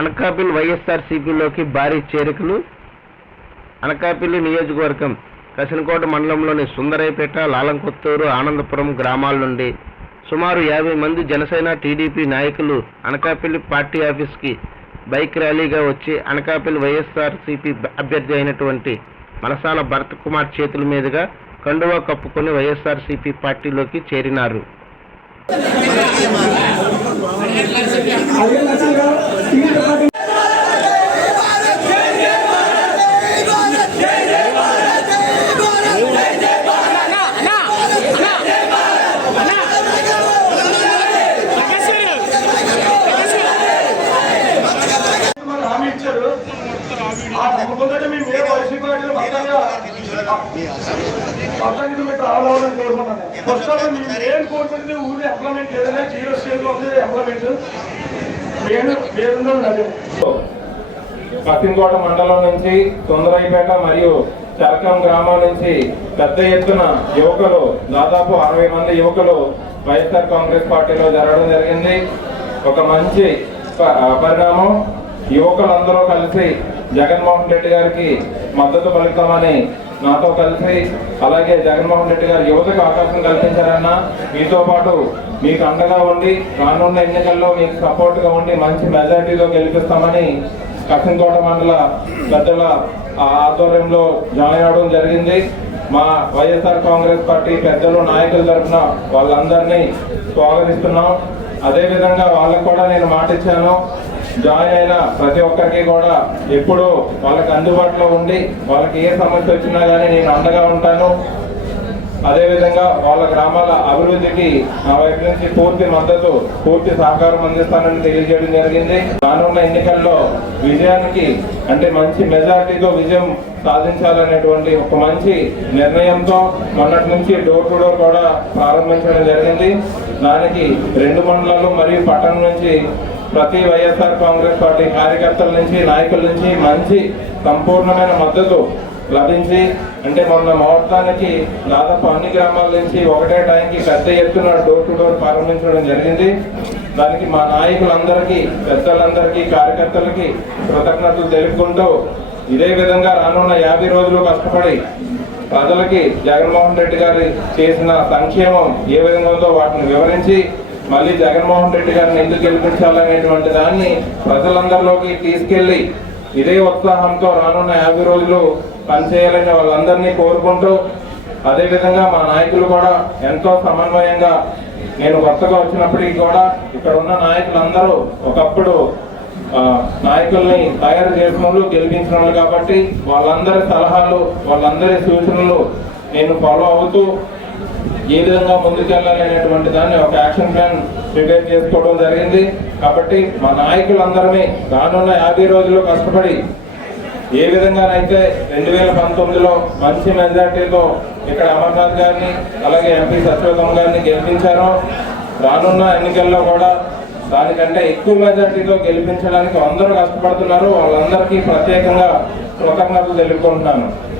అనకాపల్లి వైఎస్ఆర్సీపీలోకి భారీ చేరికలు. అనకాపల్లి నియోజకవర్గం కసినకోట మండలంలోని సుందరయ్యపేట లాలంకొత్తూరు ఆనందపురం గ్రామాల నుండి సుమారు యాభై మంది జనసేన టీడీపీ నాయకులు అనకాపల్లి పార్టీ ఆఫీస్కి బైక్ ర్యాలీగా వచ్చి అనకాపల్లి వైఎస్ఆర్సీపీ అభ్యర్థి అయినటువంటి మనసాల భరత్ కుమార్ చేతుల మీదుగా కండువా కప్పుకొని వైఎస్ఆర్సీపీ పార్టీలోకి చేరినారు. ఆ తప్పకుండా రావాలని ఫస్ట్ ఆఫ్ ఆల్ ఏం కోరుకుంటుంది ఊరి ఎంప్లాయ్మెంట్ ఏదైనా జీరో స్టేజ్ ఉంది ఎంప్లాయ్మెంట్ నేను అదే మండలం నుంచి సుందరైపేట మరియు చరకం గ్రామం నుంచి పెద్ద ఎత్తున యువకులు దాదాపు అరవై మంది యువకులు వైఎస్ఆర్ కాంగ్రెస్ పార్టీలో జరగడం జరిగింది. ఒక మంచి పరిణామం. యువకులందరూ కలిసి జగన్మోహన్ రెడ్డి గారికి మద్దతు పలుకుతామని నాతో కలిసి అలాగే జగన్మోహన్ రెడ్డి గారు యువతకు అవకాశం కల్పించారన్న మీతో పాటు మీకు అండగా ఉండి రానున్న ఎన్నికల్లో మీకు సపోర్ట్గా ఉండి మంచి మెజారిటీతో గెలిపిస్తామని కసింకోట మండల పెద్దల ఆ ఆధ్వర్యంలో జాయిన్ అవడం జరిగింది. మా వైఎస్ఆర్ కాంగ్రెస్ పార్టీ పెద్దలు నాయకుల తరఫున వాళ్ళందరినీ స్వాగతిస్తున్నాం. అదేవిధంగా వాళ్ళకు కూడా నేను మాట ఇచ్చాను జాయిన్ అయిన ప్రతి ఒక్కరికి కూడా ఎప్పుడు వాళ్ళకి అందుబాటులో ఉండి వాళ్ళకి ఏ సమస్య వచ్చినా కానీ నేను అండగా ఉంటాను. అదేవిధంగా వాళ్ళ గ్రామాల అభివృద్ధికి నా వైపు నుంచి పూర్తి మద్దతు పూర్తి సహకారం అందిస్తానని తెలియజేయడం జరిగింది. రానున్న ఎన్నికల్లో విజయానికి అంటే మంచి మెజారిటీతో విజయం సాధించాలనేటువంటి ఒక మంచి నిర్ణయంతో మొన్నటి నుంచి డోర్ టు డోర్ కూడా ప్రారంభించడం జరిగింది. దానికి రెండు మండలాలు మరియు పట్టణం నుంచి ప్రతి వైఎస్ఆర్ కాంగ్రెస్ పార్టీ కార్యకర్తల నుంచి నాయకుల నుంచి మంచి సంపూర్ణమైన మద్దతు లభించి అంటే మొన్న ముహూర్తానికి దాదాపు అన్ని గ్రామాల నుంచి ఒకటే టైంకి పెద్ద ఎత్తున డోర్ టు డోర్ ప్రారంభించడం జరిగింది. దానికి మా నాయకులందరికీ పెద్దలందరికీ కార్యకర్తలకి కృతజ్ఞతలు తెలుపుకుంటూ ఇదే విధంగా రానున్న యాభై రోజులు కష్టపడి ప్రజలకి జగన్మోహన్ రెడ్డి గారి చేసిన సంక్షేమం ఏ విధంగా ఉందో వాటిని వివరించి మళ్ళీ జగన్మోహన్ రెడ్డి గారిని ఎందుకు గెలిపించాలనేటువంటి దాన్ని ప్రజలందరిలోకి తీసుకెళ్ళి ఇదే ఉత్సాహంతో రానున్న యాభై రోజులు పనిచేయాలని వాళ్ళందరినీ కోరుకుంటూ అదేవిధంగా మా నాయకులు కూడా ఎంతో సమన్వయంగా నేను కొత్తగా వచ్చినప్పటికీ కూడా ఇక్కడ ఉన్న నాయకులందరూ ఒకప్పుడు నాయకుల్ని తయారు చేసిన వాళ్ళు గెలిపించిన వాళ్ళు కాబట్టి వాళ్ళందరి సలహాలు వాళ్ళందరి సూచనలు నేను ఫాలో అవుతూ ఏ విధంగా ముందుకెళ్ళాలి అనేటువంటి దాన్ని ఒక యాక్షన్ ప్లాన్ ప్రిపేర్ చేసుకోవడం జరిగింది. కాబట్టి మా నాయకులందరమే రానున్న యాభై రోజుల్లో కష్టపడి ఏ విధంగానైతే రెండు వేల పంతొమ్మిదిలో మంచి మెజార్టీతో ఇక్కడ అమర్నాథ్ గారిని అలాగే ఎంపీ సత్యవతం గారిని గెలిపించారో రానున్న ఎన్నికల్లో కూడా దానికంటే ఎక్కువ మెజార్టీతో గెలిపించడానికి అందరూ కష్టపడుతున్నారు. వాళ్ళందరికీ ప్రత్యేకంగా కృతజ్ఞతలు తెలుపుకుంటున్నాను.